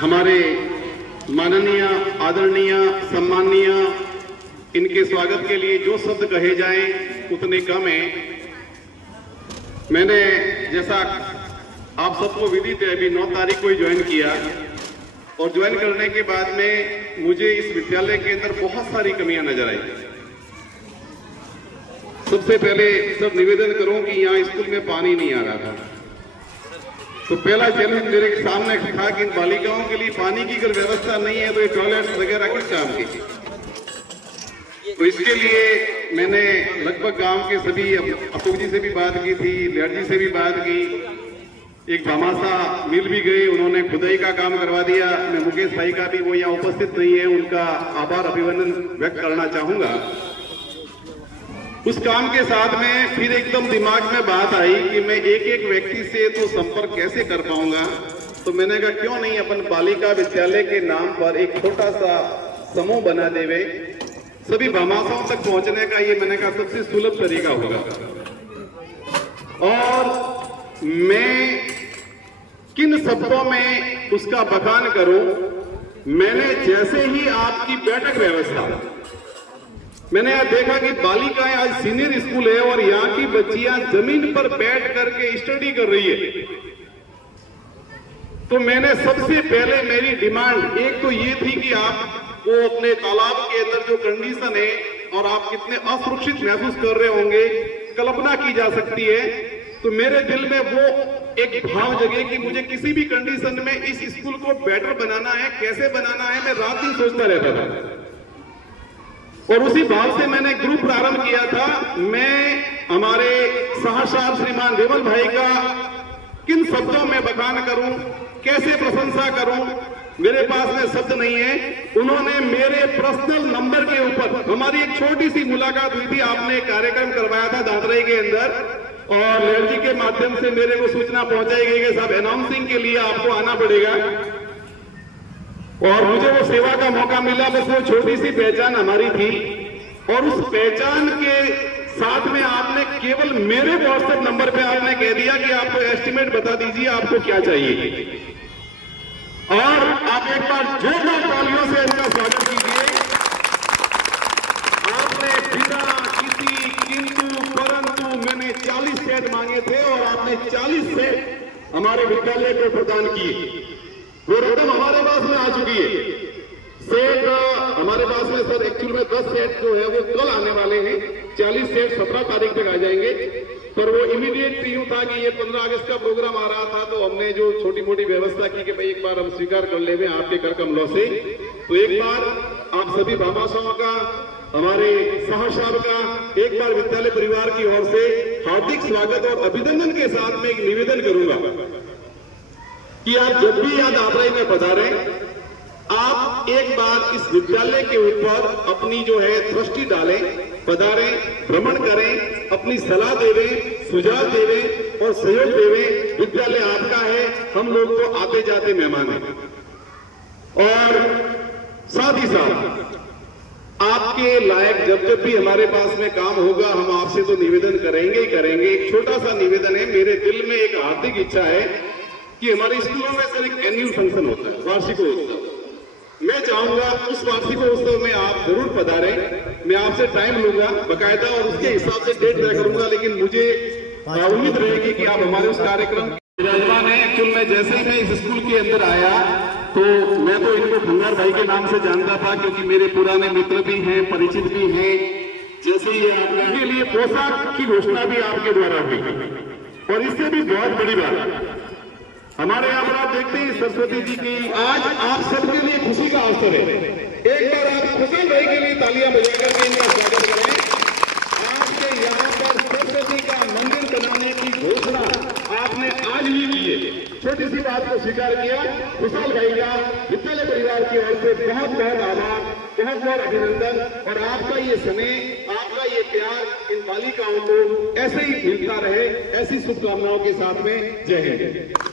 हमारे माननीय, आदरणीय, सम्माननीय, इनके स्वागत के लिए जो शब्द कहे जाएं उतने कम हैं। मैंने जैसा आप सबको विदित है अभी 9 तारीख को ही ज्वाइन किया और ज्वाइन करने के बाद में मुझे इस विद्यालय के अंदर बहुत सारी कमियां नजर आई। सबसे पहले सब निवेदन करूं कि यहाँ स्कूल में पानी नहीं आ रहा था, तो पहला चैलेंज मेरे सामने था कि इन बालिकाओं के लिए पानी की अगर व्यवस्था नहीं है तो ये टॉयलेट्स वगैरह किस काम की। तो इसके लिए मैंने लगभग गांव के सभी, अशोक जी से भी बात की थी, लेहर जी से भी बात की, एक भामासा मिल भी गए, उन्होंने खुदाई का काम करवा दिया। मैं मुकेश भाई का भी, वो यहाँ उपस्थित नहीं है, उनका आभार अभिनंदन व्यक्त करना चाहूंगा। उस काम के साथ में फिर एकदम दिमाग में बात आई कि मैं एक एक व्यक्ति से तो संपर्क कैसे कर पाऊंगा। तो मैंने कहा क्यों नहीं अपन बालिका विद्यालय के नाम पर एक छोटा सा समूह बना देवे, सभी भामाशाओं तक पहुंचने का ये मैंने कहा सबसे सुलभ तरीका होगा। और मैं किन शब्दों में उसका बखान करूं, मैंने जैसे ही आपकी बैठक व्यवस्था, मैंने यह देखा कि बालिकाएं आज सीनियर स्कूल है और यहाँ की बच्चियां जमीन पर बैठ करके स्टडी कर रही है, तो मैंने सबसे पहले मेरी डिमांड एक तो ये थी कि आपको अपने तालाब के अंदर जो कंडीशन है और आप कितने असुरक्षित महसूस कर रहे होंगे, कल्पना की जा सकती है। तो मेरे दिल में वो एक भाव जगे कि मुझे किसी भी कंडीशन में इस स्कूल को बेटर बनाना है, कैसे बनाना है, मैं रात दिन सोचता रहता था। और उसी भाव से मैंने ग्रुप प्रारंभ किया था। मैं हमारे सहसार श्रीमान विमल भाई का किन शब्दों में बखान करूं, कैसे प्रशंसा करूं, मेरे पास में शब्द नहीं है। उन्होंने मेरे पर्सनल नंबर के ऊपर, हमारी एक छोटी सी मुलाकात हुई थी, आपने एक कार्यक्रम करवाया था दादराई के अंदर और लेहर जी के माध्यम से मेरे को सूचना पहुंचाई गई कि साहब अनाउंसिंग के लिए आपको आना पड़ेगा, और मुझे वो सेवा का मौका मिला। बस वो छोटी सी पहचान हमारी थी और उस पहचान के साथ में आपने केवल मेरे व्हाट्सएप नंबर पे आपने कह दिया कि आपको एस्टिमेट बता दीजिए आपको क्या चाहिए, और आप एक बार जोरदार तालियों से इनका स्वागत कीजिए। आपने बिना किसी किंतु परंतु, मैंने 40 सेट मांगे थे और आपने 40 सेट हमारे विद्यालय को प्रदान किए। वो रकम हमारे पास में आ चुकी है। सेट हमारे पास में सर एक्चुअल में 10 सेट जो है वो कल आने वाले हैं, 40 सेट 17 तारीख तक आ जाएंगे। पर वो इमीडिएट यूं था कि ये 15 अगस्त का प्रोग्राम आ रहा था, तो हमने जो छोटी मोटी व्यवस्था की कि भाई एक बार हम स्वीकार कर ले आपके कर कमलों से। तो एक बार आप सभी भामाशाओं का, हमारे सहसार का, एक बार विद्यालय परिवार की ओर से हार्दिक स्वागत और अभिनंदन के साथ में एक निवेदन करूंगा कि आप जब भी यहाँ दादराई में पधारे, आप एक बार इस विद्यालय के ऊपर अपनी जो है दृष्टि डालें, पधारें, भ्रमण करें, अपनी सलाह देवें, सुझाव देवें और सहयोग देवें। विद्यालय आपका है, हम लोग तो आते जाते मेहमान हैं। और साथ ही साथ आपके लायक जब जब भी हमारे पास में काम होगा, हम आपसे तो निवेदन करेंगे ही करेंगे। एक छोटा सा निवेदन है, मेरे दिल में एक हार्दिक इच्छा है कि हमारे स्कूलों में सर एक एनुअल फंक्शन होता है, वार्षिकोत्सव। मैं चाहूंगा उस वार्षिकोत्सव में आप जरूर पधारें। मैं आपसे टाइम लूंगा बकायदा और उसके हिसाब से डेट तय करूंगा, लेकिन मुझे उम्मीद रहेगी कि आप हमारे उस कार्यक्रम विराजमान है। एक्चुअल में जैसे ही मैं इस स्कूल के अंदर आया तो मैं तो इनको खंगार भाई के नाम से जानता था, क्योंकि मेरे पुराने मित्र भी हैं, परिचित भी हैं। जैसे ही आपके लिए पोशाक की घोषणा भी आपके द्वारा हुई, और इससे भी बहुत बड़ी बात हमारे यहाँ पर आप देखते हैं सरस्वती जी की, आज आप सबके लिए खुशी का अवसर है। एक बार आप खुशी भाई के लिए तालियां बजाकर के इनका स्वागत करें। आपके यहाँ पर सरस्वती का मंदिर बनाने की घोषणा आपने आज ही की है। छोटी सी बात को स्वीकार किया। खुशहाल भाई का विद्यालय परिवार की ओर से बहुत बहुत आभार, बहुत बहुत अभिनंदन। और आपका ये स्नेह, आपका ये प्यार इन बालिकाओं को ऐसे ही मिलता रहे, ऐसी शुभकामनाओं के साथ में जय हिंद।